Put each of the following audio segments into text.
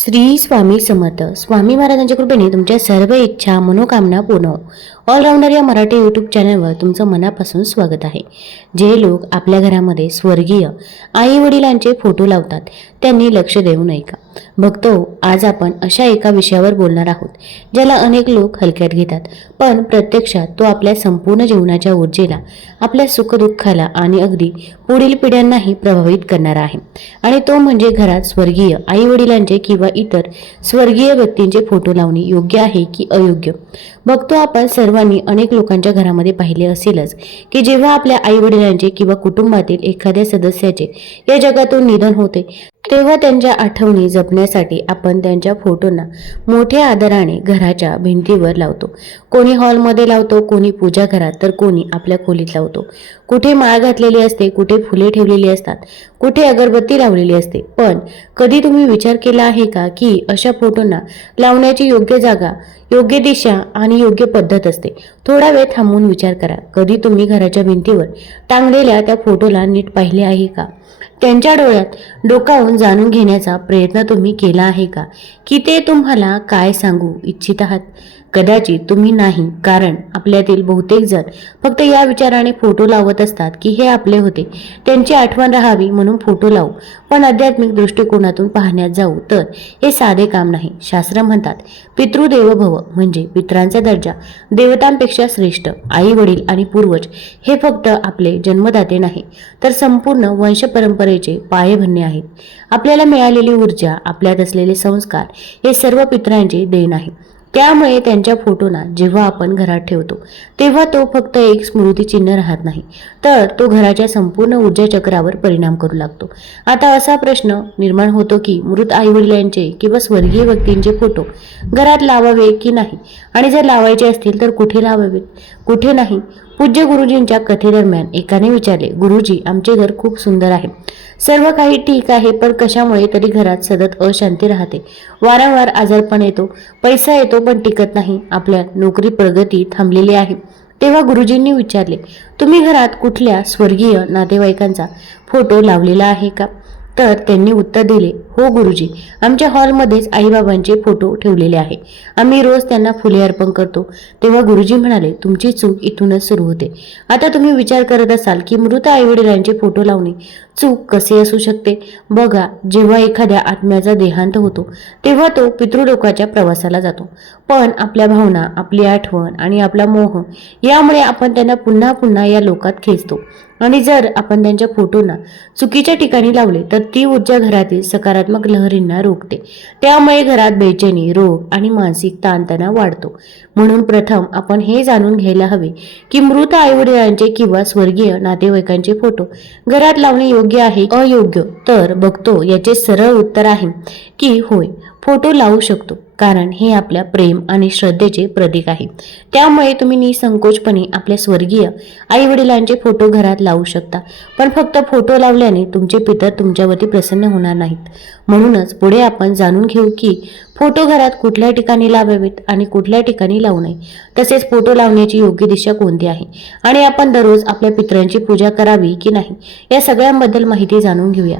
श्री स्वामी समर्थ. स्वामी महाराजांच्या कृपेने तुमच्या सर्व इच्छा मनोकामना पूर्ण हो. ऑलराऊंडर या मराठी यूट्यूब चॅनलवर तुमचं मनापासून स्वागत आहे. जे लोक आपल्या घरामध्ये स्वर्गीय आई वडिलांचे फोटो लावतात त्यांनी लक्ष देऊ नये का भक्त आज आपण अशा एका विषयावर बोलणार आहोत ज्याला अनेक लोक हलक्यात घेतात पण प्रत्यक्षात तो आपल्या संपूर्ण जीवनाच्या ऊर्जेला आपल्या सुखदुःखाला आणि अगदी पुढील पिढ्यांनाही प्रभावित करणारा आहे. आणि तो म्हणजे घरात स्वर्गीय आई वडिलांचे किंवा इतर स्वर्गीय व्यक्तींचे फोटो लावणे योग्य आहे की अयोग्य? बघतो आपण सर्वांनी अनेक लोकांच्या घरामध्ये पाहिले असेलच की जेव्हा आपल्या आई वडिलांचे किंवा कुटुंबातील एखाद्या सदस्याचे या जगातून निधन होते तेव्हा त्यांच्या आठवणी जपण्यासाठी आपण त्यांच्या फोटोंना मोठ्या आदराने घराच्या भिंतीवर लावतो. कोणी हॉलमध्ये लावतो कोणी पूजा घरात तर कोणी आपल्या खोलीत लावतो. कुठे माळ घातलेली असते कुठे फुले ठेवलेली असतात कुठे अगरबत्ती लावलेली असते. पण कधी तुम्ही विचार केला आहे का की अशा फोटोंना लावण्याची योग्य जागा योग्य दिशा आणि योग्य पद्धत असते? थोडा वेळ थांबून विचार करा. कधी तुम्ही घराच्या भिंतीवर टांगलेल्या त्या फोटोला नीट पाहिले आहे का? त्यांच्या डोळ्यात डोकावून जाणून घेण्याचा प्रयत्न तुम्ही केला आहे का? की ते तुम्हाला काय सांगू इच्छित आहात? कदाचित तुम्ही नाही कारण आपल्यातील बहुतेक जण फक्त या विचाराने फोटो लावत असतात की हे आपले होते. त्यांची आठवण राहावी म्हणून फोटो लावू. पण आध्यात्मिक दृष्टिकोनातून पाहण्यात जाऊ तर हे साधे काम नाही. शास्त्र म्हणतात पितृदेव भव म्हणजे पित्रांचा दर्जा देवतांपेक्षा श्रेष्ठ आई वडील आणि पूर्वज हे फक्त आपले जन्मदाते नाही तर संपूर्ण वंश परंपरेचे पाये भरणे आहेत. आपल्याला मिळालेली ऊर्जा आपल्यात असलेले संस्कार हे सर्व पित्रांचे देण आहे. त्यामुळे त्यांच्या फोटोना जेव्हा आपण घरात ठेवतो तेव्हा तो फक्त एक स्मृतिचिन्ह राहत नाही. तर तो घराच्या संपूर्ण ऊर्जा चक्रावर परिणाम करू लागतो. आता असा प्रश्न निर्माण होतो की मृत आईवडिलांचे किंवा स्वर्गीय व्यक्तींचे फोटो घरात लावावे की नाही? आणि जर लावायचे असतील तर कुठे लावावेत? कुठे नाही? पूज्य गुरुजींच्या कथेदरम्यान एकाने विचारले गुरुजी आमचे घर खूप सुंदर आहे. सर्व काही ठीक आहे पण कशामुळे तरी घरात सतत अशांती राहते. वारंवार आजारपण येतो पैसा येतो पण टिकत नाही. आपल्या नोकरी प्रगती थांबलेली आहे. तेव्हा गुरुजींनी विचारले तुम्ही घरात कुठल्या स्वर्गीय नातेवाईकांचा फोटो लावलेला आहे का? तर त्यांनी उत्तर दिले हो गुरुजी. आमच्या हॉलमध्येच आईबाबांचे फोटो ठेवलेले आहे. आम्ही रोज त्यांना फुले अर्पण करतो. तेव्हा गुरुजी म्हणाले तुमची चूक इथूनच सुरू होते. आता तुम्ही विचार करत असाल की मृत आईवडिलांचे फोटो लावणे चूक कसे असू शकते? बघा जेव्हा एखाद्या आत्म्याचा देहांत होतो तेव्हा तो पितृलोकाच्या प्रवासाला जातो. पण आपल्या भावना आपली आठवण आणि आपला मोह यामुळे आपण त्यांना पुन्हा पुन्हा या लोकात खेचतो. आणि जर आपण त्यांच्या फोटोंना चुकीच्या ठिकाणी लावले तर ती ऊर्जा घरातील सकारात्मक लहरींना रोखते. त्यामुळे घरात बेचैनी रोग आणि मानसिक ताणतणाव वाढतो. म्हणून प्रथम आपण हे जाणून घ्यायला हवे की मृत आईवडिलांचे किंवा स्वर्गीय नातेवाईकांचे फोटो घरात लावणे योग्य आहे अयोग्य? तर बघतो याचे सरळ उत्तर आहे की होय फोटो लावू शकतो. कारण हे आपल्या प्रेम आणि श्रद्धेचे प्रतीक आहे. त्यामुळे तुम्ही निसंकोचपणे आपल्या स्वर्गीय आई वडिलांचे फोटो घरात लावू शकता. पण फक्त फोटो लावल्याने तुमचे पितर तुमच्यावरती प्रसन्न होणार नाहीत. म्हणूनच पुढे आपण जाणून घेऊ की फोटो घरात कुठल्या ठिकाणी लावावेत आणि कुठल्या ठिकाणी लावू नये. तसेच फोटो लावण्याची योग्य दिशा कोणती आहे? आणि आपण दररोज आपल्या पितरांची पूजा करावी की नाही? या सगळ्यांबद्दल माहिती जाणून घेऊया.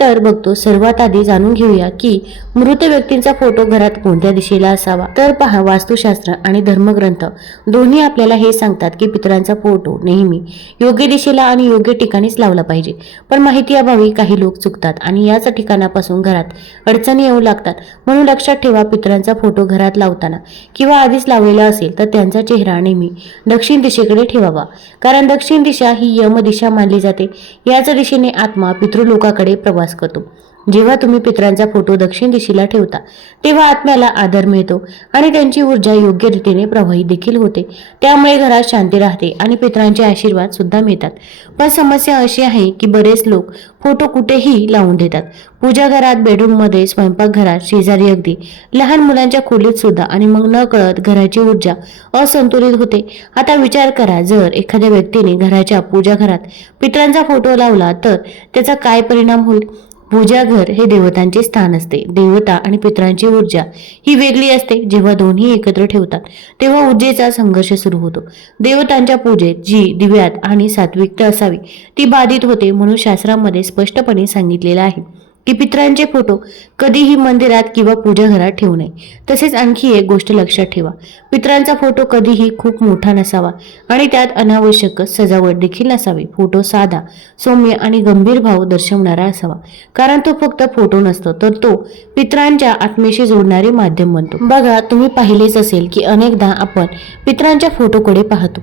तर बघतो सर्वात आधी जाणून घेऊया की मृत व्यक्तींचा फोटो घरात कोणत्या दिशेला असावा? तर पहा वास्तुशास्त्र आणि धर्मग्रंथ दोन्ही आपल्याला हे सांगतात की पितरांचा फोटो नेहमी योग्य दिशेला आणि योग्य ठिकाणीच लावला पाहिजे. पण माहिती अभावी काही लोक चुकतात आणि याच ठिकाणापासून घरात अडचणी येऊ लागतात. म्हणून लक्षात ठेवा पितरांचा फोटो घरात लावताना किंवा आधीच लावलेला असेल तर त्यांचा चेहरा नेहमी दक्षिण दिशेकडे ठेवावा. कारण दक्षिण दिशा ही यम दिशा मानली जाते. याच दिशेने आत्मा पितृलोकाकडे प्रवास करतो जेव्हा तुम्ही पितरांचा फोटो दक्षिण दिशेला ठेवता तेव्हा आत्म्याला आदर मिळतो आणि त्यांची ऊर्जा योग्य रीतीने प्रवाहित देखील होते. त्यामुळे घरात शांती राहते आणि पितरांचे आशीर्वाद सुद्धा मिळतात. पण समस्या अशी आहे की बरेच लोक फोटो कुठेही लावून देतात. पूजा घरात बेडरूममध्ये स्वयंपाकघरात शेजारी अगदी. लहान मुलांच्या खोलीत सुद्धा आणि मग न कळत घराची ऊर्जा असंतुलित होते. आता विचार करा जर एखाद्या व्यक्तीने घराच्या पूजा घरात पितरांचा फोटो लावला तर त्याचा काय परिणाम होईल? पूजा घर हे देवतांचे स्थान असते. देवता आणि पित्रांची ऊर्जा ही वेगळी असते जेव्हा दोन्ही एकत्र ठेवतात तेव्हा ऊर्जेचा संघर्ष सुरू होतो. देवतांच्या पूजेत जी दिव्यात आणि सात्विकता असावी ती बाधित होते म्हणून शास्त्रामध्ये स्पष्टपणे सांगितलेलं आहे. की पितरांचे फोटो कधीही मंदिरात किंवा पूजा घरात ठेवू नये. तसेच आणखी एक गोष्ट लक्षात ठेवा. पित्रांचा फोटो कधीही खूप मोठा नसावा आणि त्यात अनावश्यक सजावट देखील नसावी. फोटो साधा सौम्य आणि गंभीर भाव दर्शवणारा असावा. कारण तो फक्त फोटो नसतो तर तो पितरांच्या आत्मेशी जोडणारे माध्यम बनतो. बघा तुम्ही पाहिलेच असेल की अनेकदा आपण पितरांच्या फोटोकडे पाहतो.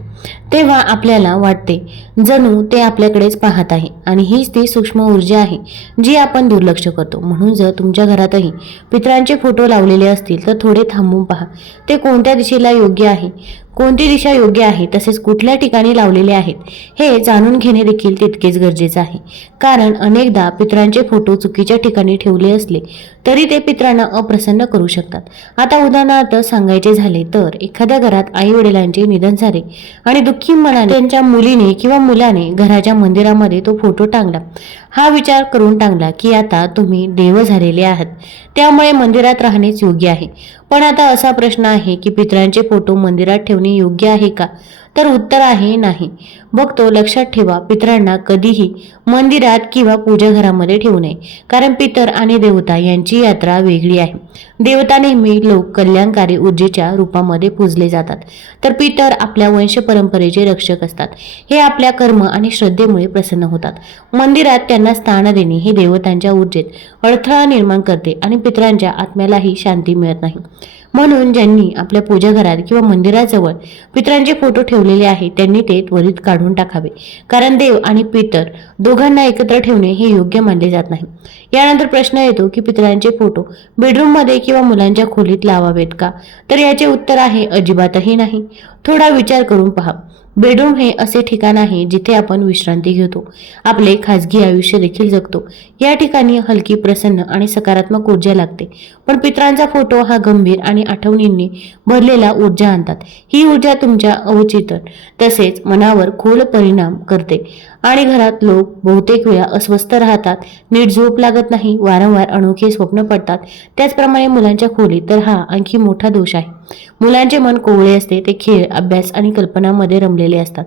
तेव्हा आपल्याला वाटते जणू ते आपल्याकडेच पाहत आहे आणि हीच ती सूक्ष्म ऊर्जा आहे जी आपण दुर्लक्ष करतो. म्हणून जर तुमच्या घरातही पित्रांचे फोटो लावलेले असतील तर थोडे थांबून पहा. ते कोणत्या दिशेला योग्य आहे? कोणती दिशा योग्य आहे तसेच कुठल्या ठिकाणी लावलेले आहेत हे जाणून घेणे देखील तितकेच गरजेचं आहे. कारण अनेकदा पितरांचे फोटो चुकीच्या ठिकाणी ठेवले असले तरी ते पितरांना अप्रसन्न करू शकतात. आता उदाहरणार्थ सांगायचे झाले तर एखाद्या घरात आई वडिलांचे निधन झाले आणि दुःखी मनाने त्यांच्या मुलीने किंवा मुलाने घराच्या मंदिरामध्ये तो फोटो टांगला. हा विचार करून टांगला की आता तुम्ही देव झालेले आहात त्यामुळे मंदिरात राहणेच योग्य आहे. पण आता असा प्रश्न आहे की पितरांचे फोटो मंदिरात ठेवणे योग्य आहे का? तर उत्तर आहे नाही. बघतो लक्षात ठेवा पितरांना कधीही मंदिरात किंवा पूजा घरामध्ये ठेवू नये. कारण पितर आणि देवता यांची यात्रा वेगळी आहे. देवता नेहमी लोक कल्याणकारी ऊर्जेच्या रूपामध्ये पूजले जातात. तर पितर आपल्या वंश परंपरेचे रक्षक असतात. हे आपल्या कर्म आणि श्रद्धेमुळे प्रसन्न होतात. मंदिरात त्यांना स्थान देणे हे देवतांच्या ऊर्जेत अडथळा निर्माण करते आणि पितरांच्या आत्म्यालाही शांती मिळत नाही. म्हणून ज्यांनी आपल्या पूजा घरात किंवा मंदिराजवळ पितरांचे फोटो ठेवलेले आहेत त्यांनी ते त्वरित काढून टाकावे. कारण देव आणि पितर दोघांना एकत्र ठेवणे हे योग्य मानले जात नाही. यानंतर प्रश्न येतो की पितरांचे फोटो बेडरूममध्ये किंवा मुलांच्या खोलीत लावावेत का? तर याचे उत्तर आहे अजिबातही नाही. थोडा विचार करून पहा. बेडरूम हे असे ठिकाण आहे जिथे आपण विश्रांती घेतो. आपले खाजगी आयुष्य देखील जगतो. या ठिकाणी हलकी प्रसन्न आणि सकारात्मक ऊर्जा लागते. पण पितरांचा फोटो हा गंभीर आणि आठवणींनी भरलेला ऊर्जा आणतात. ही ऊर्जा तुमच्या अवचेतन तसेच मनावर खोल परिणाम करते. आणि घरात लोक बहुतेक वेळा अस्वस्थ राहतात. नीट झोप लागत नाही वारंवार अनोखे स्वप्न पडतात. त्याचप्रमाणे मुलांच्या खोलीत तर हा आणखी मोठा दोष आहे. मुलांचे मन कोवळे असते ते खेळ अभ्यास आणि कल्पनामध्ये रमलेले असतात.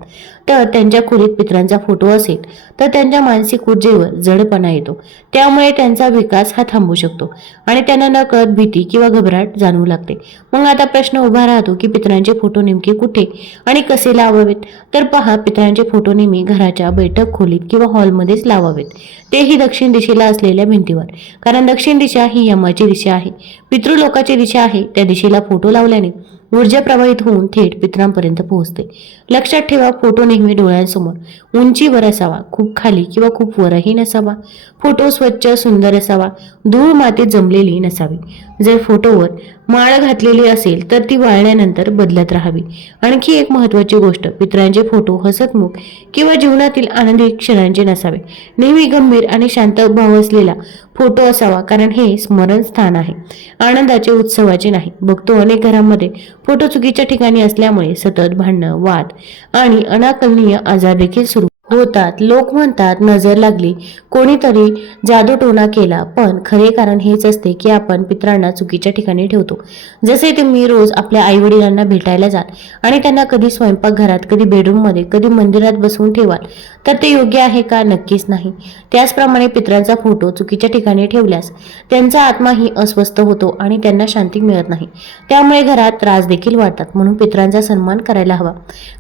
तर त्यांच्या खोलीत पितरांचा फोटो असेल तर त्यांच्या मानसिक ऊर्जेवर जडपणा येतो. त्यामुळे त्यांचा विकास हा थांबू शकतो आणि त्यांना नकळत भीती किंवा घबराट जाणवू लागते. मग आता प्रश्न उभा राहतो की पितरांचे फोटो नेमके कुठे आणि कसे लावावेत? तर पहा पितरांचे फोटो नेहमी घराच्या बैठक खोलीत किंवा हॉलमध्येच लावावेत. तेही दक्षिण दिशेला असलेल्या भिंतीवर. कारण दक्षिण दिशा ही यमाची दिशा आहे. पितृलोकाची दिशा आहे त्या दिशेला फोटो लावल्याने ऊर्जा प्रवाहित होऊन थेट पितरांपर्यंत पोहोचते. लक्षात ठेवा फोटो नेहमी डोळ्यांसमोर. उंचीवर असावा खूप खाली किंवा खूप वरही नसावा. फोटो स्वच्छ सुंदर असावा. धूळ मातीत जमलेली नसावी. जर फोटोवर माळ घातलेली असेल तर ती वाळल्यानंतर बदलत राहावी. आणखी एक महत्वाची गोष्ट पितरांचे फोटो हसतमुख किंवा जीवनातील आनंदी क्षणांचे नसावे. नेहमी गंभीर आणि शांत भाव असलेला फोटो असावा कारण हे स्मरण स्थान आहे. आनंदाचे उत्सवाचे नाही. बघतो अनेक घरांमध्ये फोटो चुकीच्या ठिकाणी असल्यामुळे सतत भांडणं वाद आणि अनाकलनीय आजार देखील सुरू होतात लोक म्हणतात नजर लागली. कोणीतरी जादूटोणा केला. पण खरे कारण हेच असते की आपण पितरांना चुकीच्या ठिकाणी ठेवतो. जसे तुम्ही रोज आपल्या आई वडिलांना भेटायला जाल आणि त्यांना कधी स्वयंपाकघरात कधी बेडरूममध्ये कधी मंदिरात बसवून ठेवाल तर ते योग्य आहे का? नक्कीच नाही. त्याचप्रमाणे पितरांचा फोटो चुकीच्या ठिकाणी ठेवल्यास त्यांचा आत्माही अस्वस्थ होतो आणि त्यांना शांती मिळत नाही. त्यामुळे घरात त्रास देखील वाढतात. म्हणून पितरांचा सन्मान करायला हवा.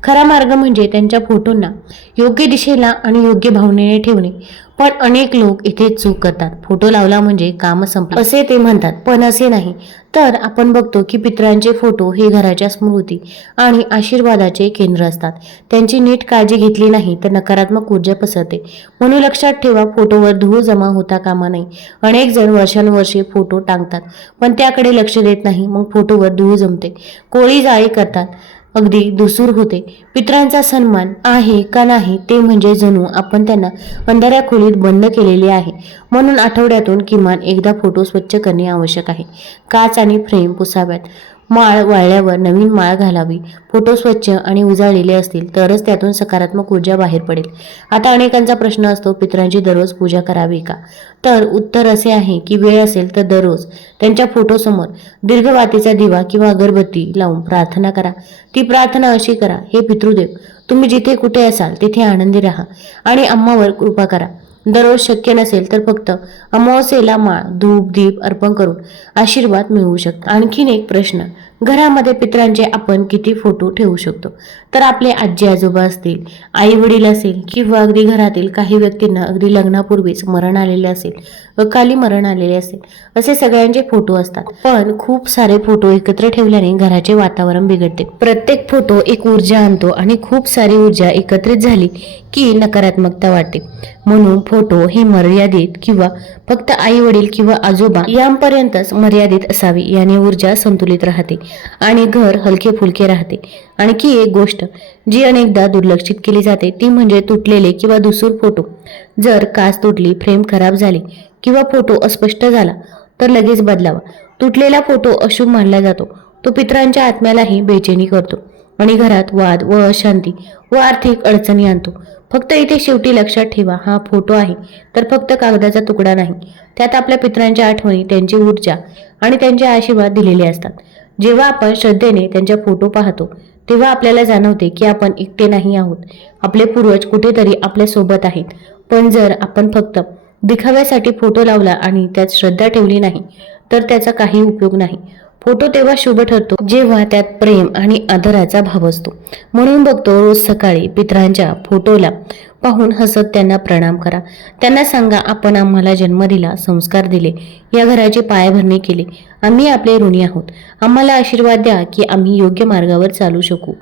खरा मार्ग म्हणजे त्यांच्या फोटोंना योग्य दिशेला आणि योग्य भावनेने ठेवणे. पण अनेक लोक इथे चूक करतात. फोटो लावला म्हणजे काम संपलं. असे ते म्हणतात. पण असे नाही. तर आपण बघतो की पितरांचे फोटो हे घराच्या स्मृती आणि आशीर्वादाचे केंद्र असतात. त्यांची नीट काळजी घेतली नाही तर नकारात्मक ऊर्जा पसरते. म्हणून लक्षात ठेवा फोटोवर धूळ जमा होता कामा नये. अनेक जण वर्षानुवर्षे फोटो टांगतात. पण त्याकडे लक्ष देत नाही. मग फोटोवर धूळ जमते. कोळी जाळी करतात. अगदी दुसूर होते. पितरांचा सन्मान आहे का नाही ते म्हणजे जणू आपण त्यांना अंधाऱ्या खोलीत बंद केलेले आहे. म्हणून आठवड्यातून किमान एकदा फोटो स्वच्छ करणे आवश्यक आहे. काच आणि फ्रेम पुसाव्यात. माळ वाळल्यावर नवीन माळ घालावी. फोटो स्वच्छ आणि उजाळलेले असतील तरच त्यातून सकारात्मक ऊर्जा बाहेर पडेल. आता अनेकांचा प्रश्न असतो पितरांची दररोज पूजा करावी का? तर उत्तर असे आहे की वेळ असेल तर दररोज. त्यांच्या फोटोसमोर दीर्घवातीचा दिवा किंवा अगरबत्ती लावून प्रार्थना करा. ती प्रार्थना अशी करा हे पितृदेव तुम्ही जिथे कुठे असाल तिथे आनंदी राहा आणि अम्मावर कृपा करा. दररोज शक्य नसेल तर फक्त अमावस्येला माळ धूप दीप अर्पण करून आशीर्वाद मिळवू शकता. आणखीन एक प्रश्न. घरामध्ये पितरांचे आपण किती फोटो ठेवू शकतो? तर आपले आजी आजोबा असतील आई वडील असेल किंवा अगदी घरातील काही व्यक्तींना अगदी लग्नापूर्वीच मरण आलेले असेल अकाली मरण आलेले असेल असे सगळ्यांचे फोटो असतात. पण खूप सारे फोटो एकत्र ठेवल्याने घराचे वातावरण बिघडते. प्रत्येक फोटो एक ऊर्जा आणतो आणि खूप सारी ऊर्जा एकत्रित झाली की नकारात्मकता वाटते म्हणून फोटो हे मर्यादित किंवा फक्त आई वडील किंवा आजोबा यांपर्यंतच मर्यादित असावी याने ऊर्जा संतुलित राहते. आणि घर हलके फुलके राहते. आणखी एक गोष्ट जी अनेकदा दुर्लक्षित केली जाते ती म्हणजे तुटलेले किंवा दुसूर फोटो. जर काच तुटली फ्रेम खराब झाली किंवा फोटो अस्पष्ट झाला तर लगेच बदलावा. तुटलेला फोटो अशुभ मानला जातो. तो पितरांच्या आत्म्यालाही बेचैनी करतो आणि घरात वाद व अशांती व आर्थिक अडचणी आणतो. फक्त इथे शेवटी लक्षात ठेवा हा फोटो आहे तर फक्त कागदाचा तुकडा नाही. त्यात आपल्या पितरांच्या आठवणी त्यांची ऊर्जा आणि त्यांचे आशीर्वाद दिलेले असतात. जेव्हा आपण श्रद्धेने त्यांच्या फोटो पाहतो तेव्हा आपल्याला जाणवते की आपण एकटे नाही आहोत. आपले पूर्वज कुठेतरी आपल्यासोबत आहेत. पण जर आपण फक्त दिखाव्यासाठी फोटो लावला आणि त्यात श्रद्धा ठेवली नाही तर त्याचा काही उपयोग नाही. फोटो तेव्हा शुभ ठरतो जेव्हा त्यात प्रेम आणि आदराचा भाव असतो. म्हणून बघतो रोज सकाळी पितरांच्या फोटोला पाहून हसत त्यांना प्रणाम करा. त्यांना सांगा आपण आम्हाला जन्म दिला संस्कार दिले या घराची पायाभरणी केली. आम्ही आपले ऋणी आहोत. आम्हाला आशीर्वाद द्या की आम्ही योग्य मार्गावर चालू शकू.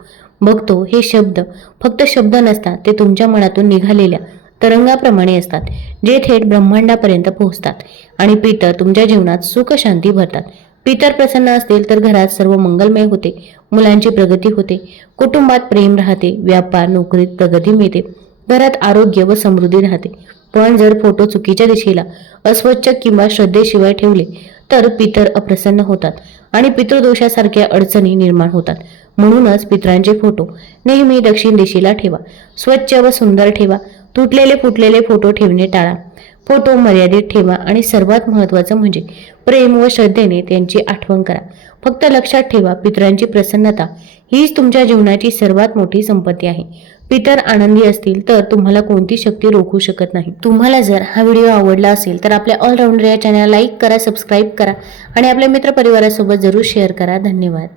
बघतो हे शब्द फक्त शब्द नसतात ते तुमच्या मनातून निघालेल्या तरंगाप्रमाणे असतात जे थेट ब्रह्मांडापर्यंत पोहोचतात. आणि पितर तुमच्या जीवनात सुख शांती भरतात. पितर प्रसन्न असतील तर घरात सर्व मंगलमय होते मुलांची प्रगती होते कुटुंबात प्रेम राहते व्यापार नोकरीत प्रगती मिळते घरात आरोग्य व समृद्धी राहते. पण जर फोटो चुकीच्या दिशेला अस्वच्छ किंवा श्रद्धेशिवाय ठेवले तर पितर अप्रसन्न होतात आणि पितृदोषासारख्या अडचणी निर्माण होतात. म्हणूनच पितरांचे फोटो नेहमी दक्षिण दिशेला ठेवा. स्वच्छ व सुंदर ठेवा. तुटलेले फुटलेले फोटो ठेवणे टाळा. फोटो मर्यादित ठेवा आणि सर्वात महत्त्वाचं म्हणजे प्रेम व श्रद्धेने त्यांची आठवण करा. फक्त लक्षात ठेवा पितरांची प्रसन्नता हीच तुमच्या जीवनाची सर्वात मोठी संपत्ती आहे. पितर आनंदी असतील तर तुम्हाला कोणती शक्ती रोखू शकत नाही. तुम्हाला जर हा व्हिडिओ आवडला असेल तर आपल्या ऑलराऊंडर या चॅनल लाईक करा सबस्क्राईब करा आणि आपल्या मित्रपरिवारासोबत जरूर शेअर करा. धन्यवाद.